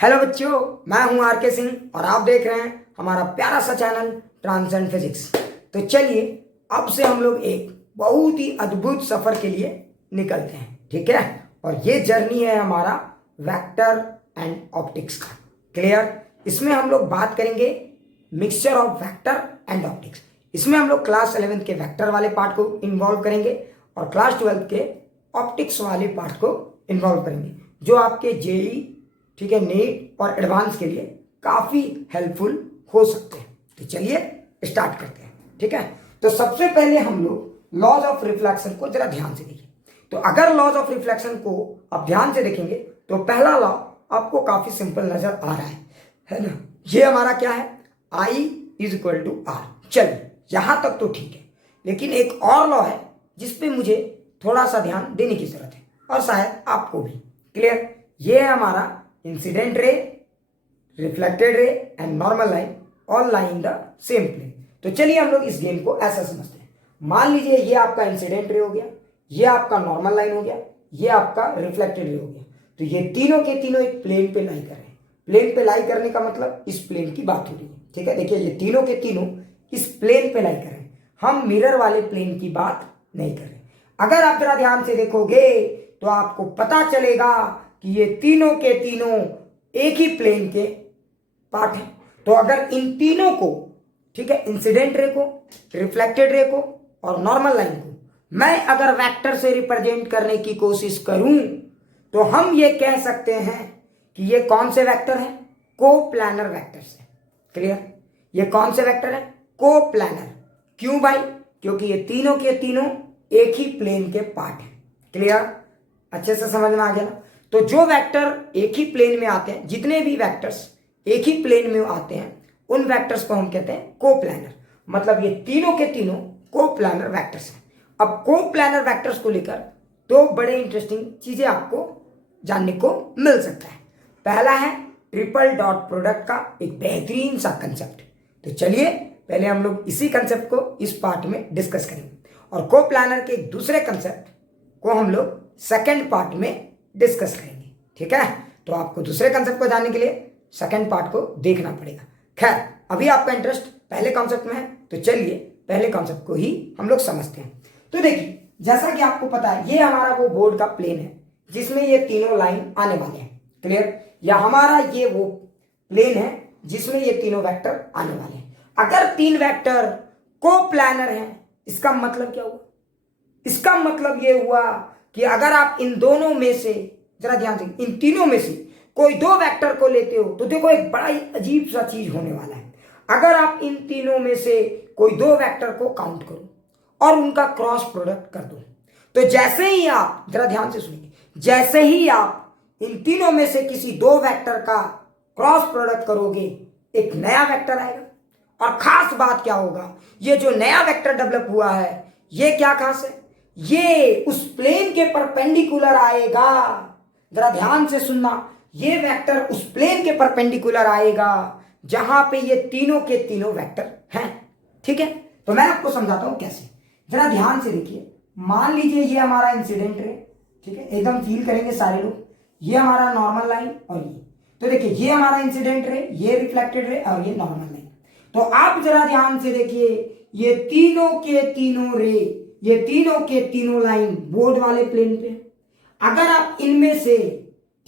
Hello बच्चों, मैं हूं आर के सिंह और आप देख रहे हैं हमारा प्यारा सा चैनल ट्रांसेंड फिजिक्स। तो चलिए अब से हम लोग एक बहुत ही अद्भुत सफर के लिए निकलते हैं, ठीक है। और ये जर्नी है हमारा वेक्टर एंड ऑप्टिक्स का। क्लियर? इसमें हम लोग बात करेंगे mixture of vector and optics. इसमें हम लोग क्लास 11 के वेक्टर वाले पार्ट को इन्वॉल्व करेंगे और क्लास 12 के ऑप्टिक्स वाले पार्ट को इन्वॉल्व करेंगे, जो आपके जेई, ठीक है, नीट और एडवांस के लिए काफी हेल्पफुल हो सकते हैं। तो चलिए स्टार्ट करते हैं, ठीक है। तो सबसे पहले हम लोग लॉज ऑफ रिफ्लेक्शन को जरा ध्यान से देखिए। तो अगर लॉज ऑफ रिफ्लेक्शन को आप ध्यान से देखेंगे तो पहला लॉ आपको काफी सिंपल नजर आ रहा है ना। ये हमारा क्या है, I is equal to R. चलिए यहां तक तो ठीक है, लेकिन एक और लॉ है जिसपे मुझे थोड़ा सा ध्यान देने की जरूरत है और शायद आपको भी। क्लियर? ये है हमारा incident ray, reflected ray and normal line all lie in the same plane. तो चलिए हम लोग इस गेम को ऐसा समझते हैं। मान लीजिए ये आपका इंसिडेंट रे हो गया, ये आपका नॉर्मल लाइन हो गया, ये आपका रिफ्लेक्टेड रे हो गया। तो ये तीनों के तीनों एक प्लेन पे लाई कर रहे हैं। प्लेन पे लाई करने का मतलब इस प्लेन की बात हो रही है, ठीक है। देखिए ये तीनों के तीनों इस प्लेन पे लाई कर रहे हैं, हम मिरर वाले प्लेन की बात नहीं कर रहे। अगर आप जरा ध्यान से देखोगे तो आपको पता चलेगा कि ये तीनों के तीनों एक ही प्लेन के पार्ट हैं। तो अगर इन तीनों को, ठीक है, इंसिडेंट रे को, रिफ्लेक्टेड रे को और नॉर्मल लाइन को मैं अगर वेक्टर से रिप्रेजेंट करने की कोशिश करूं तो हम ये कह सकते हैं कि ये कौन से वेक्टर हैं, कोप्लानर वेक्टर्स हैं। क्लियर? ये कौन से वेक्टर हैं, कोप्लानर। क्यों भाई? क्योंकि ये तीनों के तीनों एक ही प्लेन के पार्ट हैं। क्लियर? अच्छे से समझ में आ गया ना। तो जो वेक्टर एक ही प्लेन में आते हैं, जितने भी वेक्टर्स एक ही प्लेन में आते हैं, उन वेक्टर्स को हम कहते हैं कोप्लानर। मतलब ये तीनों के तीनों कोप्लानर वेक्टर्स हैं। अब कोप्लानर वेक्टर्स को लेकर दो बड़े इंटरेस्टिंग चीजें आपको जानने को मिल सकता है। पहला है ट्रिपल डॉट प्रोडक्ट का एक बेहतरीन सा कंसेप्ट। तो चलिए पहले हम लोग इसी कंसेप्ट को इस पार्ट में डिस्कस करेंगे और कोप्लानर के दूसरे कंसेप्ट को हम लोग सेकेंड पार्ट में डिस्कस करेंगे, ठीक है। तो आपको दूसरे कंसेप्ट को जानने के लिए सेकंड पार्ट को देखना पड़ेगा। खैर, अभी आपका इंटरेस्ट पहले कॉन्सेप्ट में है, तो चलिए पहले कॉन्सेप्ट को ही हम लोग समझते हैं। तो देखिए, जैसा कि आपको पता है, ये हमारा वो बोर्ड का प्लेन है जिसमें ये तीनों लाइन आने वाले हैं। क्लियर? या हमारा ये वो प्लेन है जिसमें ये तीनों वेक्टर आने वाले हैं। अगर तीन वेक्टर कोप्लानर हैं, इसका मतलब क्या हुआ? इसका मतलब ये हुआ कि अगर आप इन दोनों में से, जरा ध्यान से, इन तीनों में से कोई दो वेक्टर को लेते हो तो देखो एक बड़ा ही अजीब सा चीज होने वाला है। अगर आप इन तीनों में से कोई दो वेक्टर को काउंट करो और उनका क्रॉस प्रोडक्ट कर दो, तो जैसे ही आप, जरा ध्यान से सुनिए, जैसे ही आप इन तीनों में से किसी दो वेक्टर का क्रॉस प्रोडक्ट करोगे, एक नया वेक्टर आएगा। और खास बात क्या होगा, ये जो नया वेक्टर डेवलप हुआ है, ये क्या खास है, ये उस प्लेन के परपेंडिकुलर आएगा। जरा ध्यान से सुनना, ये वेक्टर उस प्लेन के परपेंडिकुलर आएगा जहां पे ये तीनों के तीनों वेक्टर हैं, ठीक है। तो मैं आपको समझाता हूं कैसे। जरा ध्यान से देखिए, मान लीजिए ये हमारा इंसिडेंट रे, ठीक है, एकदम फील करेंगे सारे लोग। ये हमारा नॉर्मल लाइन और ये, तो देखिए ये हमारा इंसिडेंट रे, ये रिफ्लेक्टेड रे और ये नॉर्मल लाइन। तो आप जरा ध्यान से देखिए, ये तीनों के तीनों रे, ये तीनों के तीनों लाइन बोर्ड वाले प्लेन पे। अगर आप इनमें से,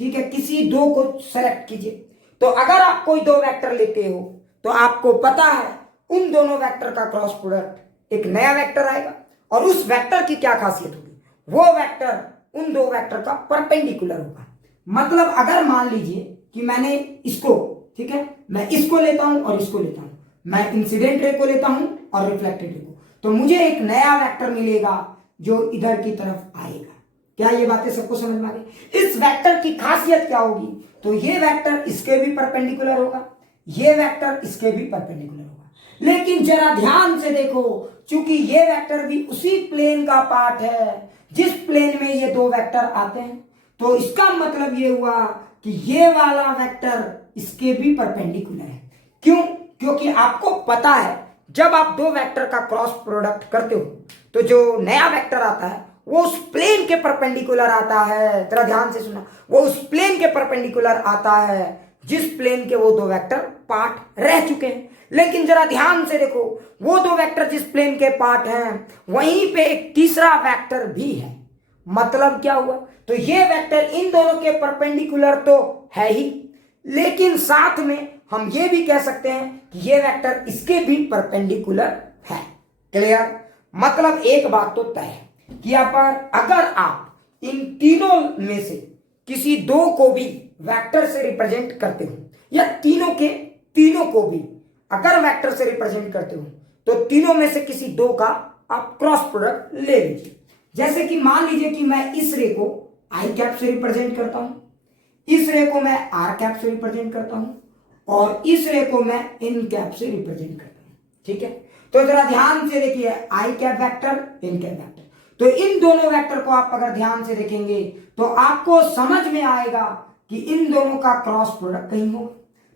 ठीक है, किसी दो को सेलेक्ट कीजिए, तो अगर आप कोई दो वेक्टर लेते हो तो आपको पता है उन दोनों वेक्टर का क्रॉस प्रोडक्ट एक नया वेक्टर आएगा। और उस वेक्टर की क्या खासियत होगी, वो वेक्टर उन दो वेक्टर का परपेंडिकुलर होगा। मतलब अगर मान लीजिए कि मैंने इसको, ठीक है, मैं इसको लेता हूं और इसको लेता हूं, मैं इंसिडेंट रे को लेता हूं और रिफ्लेक्टेड रे को, तो मुझे एक नया वेक्टर मिलेगा जो इधर की तरफ आएगा। क्या ये बातें सबको समझ में आ गई? इस वेक्टर की खासियत क्या होगी, तो ये वेक्टर इसके भी परपेंडिकुलर होगा, ये वेक्टर इसके भी परपेंडिकुलर होगा। लेकिन जरा ध्यान से देखो, चूंकि ये वेक्टर भी उसी प्लेन का पार्ट है जिस प्लेन में ये दो वेक्टर आते हैं, तो इसका मतलब ये हुआ कि ये वाला वेक्टर इसके भी परपेंडिकुलर है। क्यों? क्योंकि आपको पता है जब आप दो वेक्टर का क्रॉस प्रोडक्ट करते हो तो जो नया वेक्टर आता है वो उस प्लेन के परपेंडिकुलर आता है। जरा ध्यान से सुना, वो उस प्लेन के परपेंडिकुलर आता है जिस प्लेन के वो दो वेक्टर पार्ट रह चुके हैं। लेकिन जरा ध्यान से देखो, वो दो वेक्टर जिस प्लेन के पार्ट हैं वहीं पे एक तीसरा वेक्टर भी है। मतलब क्या हुआ? तो ये वेक्टर इन दोनों के परपेंडिकुलर तो है ही, लेकिन साथ में हम ये भी कह सकते हैं कि ये वेक्टर इसके भी परपेंडिकुलर है। क्लियर? मतलब एक बात तो तय है कि अगर आप इन तीनों में से किसी दो को भी वेक्टर से रिप्रेजेंट करते हो, या तीनों को भी अगर वेक्टर से रिप्रेजेंट करते हो, तो तीनों में से किसी दो का आप क्रॉस प्रोडक्ट ले लीजिए। जैसे कि मान लीजिए कि मैं इस रे को आई कैप से रिप्रेजेंट करता हूं, इस रे को मैं आर कैप से रिप्रेजेंट करता हूं, और इस रे को मैं इन कैप से रिप्रेजेंट करता हूं। ठीक है, तो जरा ध्यान से देखिए, आई कैप वेक्टर, इन कैप वेक्टर। तो इन दोनों वेक्टर को आप अगर ध्यान से देखेंगे तो आपको समझ में आएगा कि इन दोनों का क्रॉस प्रोडक्ट कहीं होगा।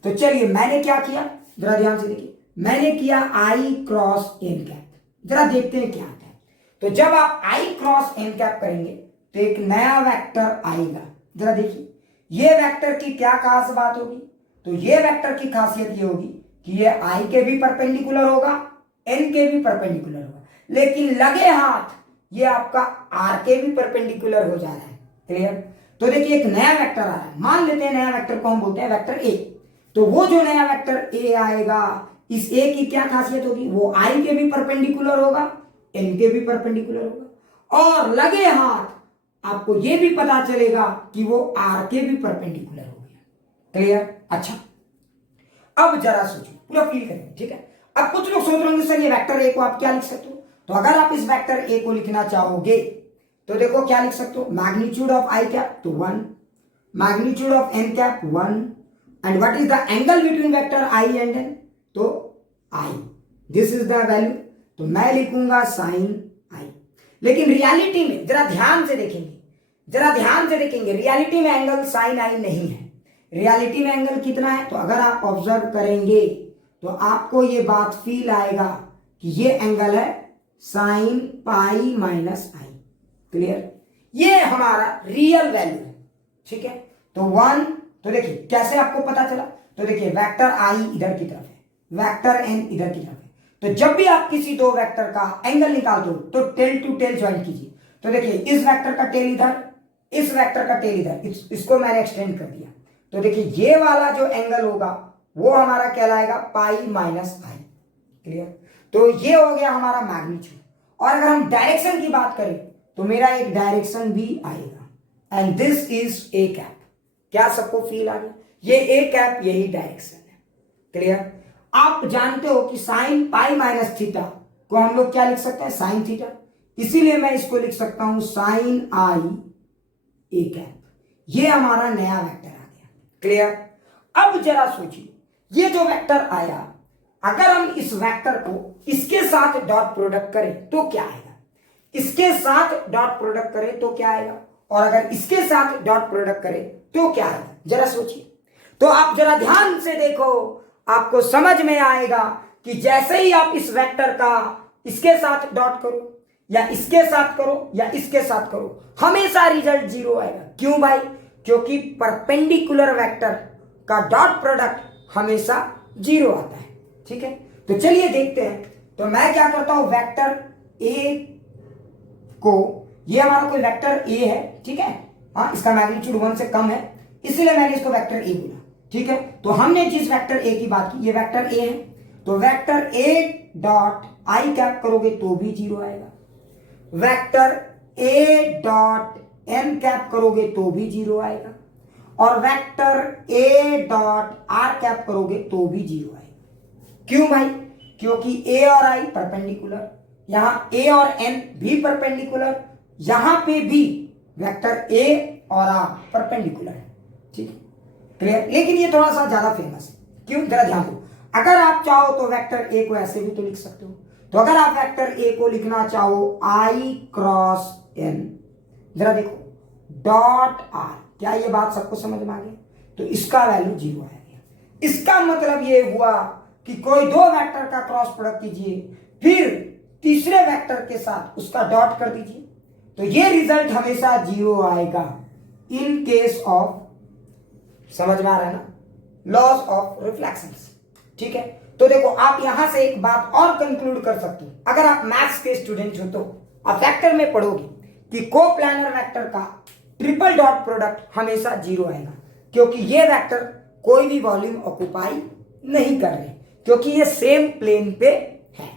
तो चलिए, मैंने क्या किया, जरा ध्यान से देखिए, मैंने किया आई क्रॉस एन कैप। जरा देखते हैं क्या आता है। तो जब आप आई क्रॉस एन कैप करेंगे तो एक नया वेक्टर आएगा। जरा देखिए, ये वेक्टर की क्या खास बात होगी? तो ये वेक्टर की खासियत ये होगी कि ये आई के भी परपेंडिकुलर होगा, एन के भी परपेंडिकुलर होगा, लेकिन लगे हाथ ये आपका आर के भी परपेंडिकुलर हो जा रहा है। क्लियर? तो देखिए, एक नया वेक्टर आ रहा है। मान लेते हैं नया वेक्टर को हम बोलते हैं वेक्टर ए। तो वो जो नया वेक्टर ए आएगा, इस ए की क्या खासियत होगी? वो आई के भी परपेंडिकुलर होगा, एन के भी परपेंडिकुलर होगा, और लगे हाथ आपको ये भी पता चलेगा कि वो आर के भी परपेंडिकुलर हो गया। क्लियर? अच्छा, अब जरा सोचिए, पूरा फील करेंगे। ठीक है, अब कुछ लोग सोच रहे होंगे सर ये वेक्टर ए को आप क्या लिख सकते हो? तो अगर आप इस वेक्टर ए को लिखना चाहोगे तो देखो क्या लिख सकते हो, मैग्नीट्यूड ऑफ आई कैप तो 1, magnitude of N cap 1, and what is the angle between vector I and N? तो I, this is the value, तो मैं लिखूंगा साइन आई। लेकिन रियलिटी में जरा ध्यान से देखेंगे, रियलिटी में एंगल साइन आई नहीं है। रियलिटी में एंगल कितना है? तो अगर आप ऑब्जर्व करेंगे तो आपको ये बात फील आएगा कि ये एंगल है साइन पाई माइनस आई। क्लियर? ये हमारा रियल वैल्यू है। ठीक है, तो 1, तो देखिए कैसे आपको पता चला? तो देखिए, वेक्टर आई इधर की तरफ है, वेक्टर एन इधर की तरफ है। तो जब भी आप किसी दो वेक्टर का एंगल निकालते हो तो टेल टू टेल ज्वाइन कीजिए। तो देखिए, इस वेक्टर का टेल इधर, इस वेक्टर का टेल इधर, इसको मैंने एक्सटेंड कर दिया। तो देखिए, ये वाला जो एंगल होगा वो हमारा कहलाएगा पाई माइनस आई। क्लियर? तो ये हो गया हमारा मैग्नीट्यूड। और अगर हम डायरेक्शन की बात करें तो मेरा एक डायरेक्शन भी आएगा, and this is A cap. क्या सबको फील आ गया? ये ए कैप, यही डायरेक्शन है। क्लियर? आप जानते हो कि साइन पाई माइनस थीटा को हम लोग क्या लिख सकते हैं? Sine theta. इसीलिए मैं इसको लिख सकता हूं साइन आई ए कैप। ये हमारा नया वेक्टर आ गया। क्लियर? अब जरा सोचिए, ये जो वेक्टर आया, अगर हम इस वेक्टर को इसके साथ डॉट प्रोडक्ट करें तो क्या आएगा? इसके साथ डॉट प्रोडक्ट करें तो क्या आएगा? और अगर इसके साथ डॉट प्रोडक्ट करें तो क्या आएगा? जरा सोचिए। तो आप जरा ध्यान से देखो, आपको समझ में आएगा कि जैसे ही आप इस वेक्टर का इसके साथ डॉट करो, या इसके साथ करो, या इसके साथ करो, हमेशा रिजल्ट 0 आएगा। क्यों भाई? क्योंकि परपेंडिकुलर वेक्टर का डॉट प्रोडक्ट हमेशा 0 आता है। ठीक है, तो चलिए देखते हैं। तो मैं क्या करता हूं, वेक्टर ए को, ये हमारा कोई वेक्टर ए है, ठीक है, हाँ, इसका मैग्नीट्यूड 1 से कम है, इसलिए मैंने इसको वेक्टर ए बोला। ठीक है, तो हमने जिस वेक्टर ए की बात की, ये वेक्टर ए है, तो vector A dot I cap करोगे तो भी 0 आएगा, vector A dot N cap करोगे तो भी 0 आएगा, और vector A dot R cap करोगे तो भी 0 आएगा। क्यों भाई? क्योंकि ए और आई परपेंडिकुलर, यहां ए और एन भी परपेंडिकुलर, यहां पे भी वेक्टर ए और आर परपेंडिकुलर है। ठीक है, क्लियर? लेकिन ये थोड़ा सा ज्यादा फेमस है। क्यों? जरा ध्यान दो। अगर आप चाहो तो वेक्टर ए को ऐसे भी तो लिख सकते हो। तो अगर आप वेक्टर ए को लिखना चाहो आई क्रॉस एन, जरा देखो, डॉट आर, क्या ये बात सबको समझ में आ गई? तो इसका वैल्यू 0 आ गया। इसका मतलब ये हुआ कि कोई दो वेक्टर का क्रॉस प्रोडक्ट कीजिए, फिर तीसरे वेक्टर के साथ उसका डॉट कर दीजिए, तो ये रिजल्ट हमेशा 0 आएगा इन केस ऑफ, समझ में आ रहा है ना? Laws of reflections. ठीक है, तो देखो आप यहां से एक बात और कंक्लूड कर सकते हो, अगर आप मैथ्स के स्टूडेंट हो तो आप वेक्टर में पढ़ोगे कि कोप्लानर वेक्टर का ट्रिपल डॉट प्रोडक्ट हमेशा जीरो आएगा, क्योंकि ये वेक्टर कोई भी वॉल्यूम ऑक्युपाई नहीं कर रहे, क्योंकि ये सेम प्लेन पे है।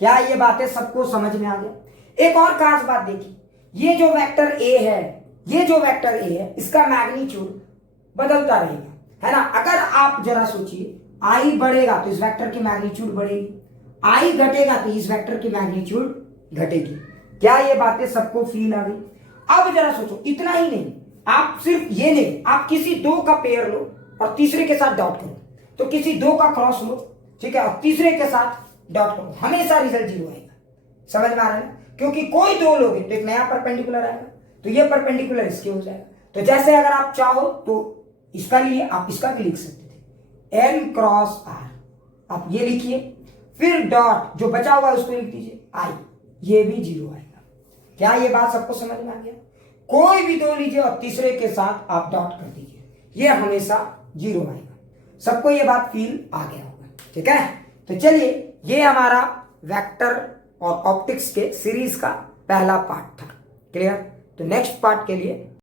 क्या ये बातें सबको समझ में आ गया? एक और खास बात देखिए, ये जो वेक्टर ए है, ये जो वेक्टर ए है, इसका मैग्नीट्यूड बदलता रहेगा, है ना। अगर आप जरा सोचिए, आई बढ़ेगा तो इस वेक्टर की मैग्नीट्यूड बढ़ेगी, आई घटेगा तो इस वेक्टर की मैग्नीट्यूड घटेगी। क्या ये बातें सबको फील आ गई? अब जरा सोचो, इतना ही नहीं, आप सिर्फ ये नहीं, आप किसी दो का पेयर लो और तीसरे के साथ डॉट करो, तो किसी दो का क्रॉस लो, ठीक है, और तीसरे के साथ डॉट करो, हमेशा रिजल्ट जीरो आएगा। समझ में आ रहा है ना? क्योंकि कोई दो लोगे तो एक नया परपेंडिकुलर आएगा, तो ये परपेंडिकुलर इसके हो जाएगा। तो जैसे अगर आप चाहो तो इसका लिए आप इसका भी लिख सकते थे, एन क्रॉस आर, आप ये लिखिए, फिर डॉट जो बचा हुआ है उसको लिख दीजिए आई, ये भी जीरो आएगा। क्या ये बात सबको समझ में आ गया? कोई भी दो लीजिए और तीसरे के साथ आप डॉट कर दीजिए, ये हमेशा जीरो आएगा। सबको ये बात फील आ गया होगा, ठीक है। तो चलिए, ये हमारा वेक्टर और ऑप्टिक्स के सीरीज का पहला पार्ट था, क्लियर। तो नेक्स्ट पार्ट के लिए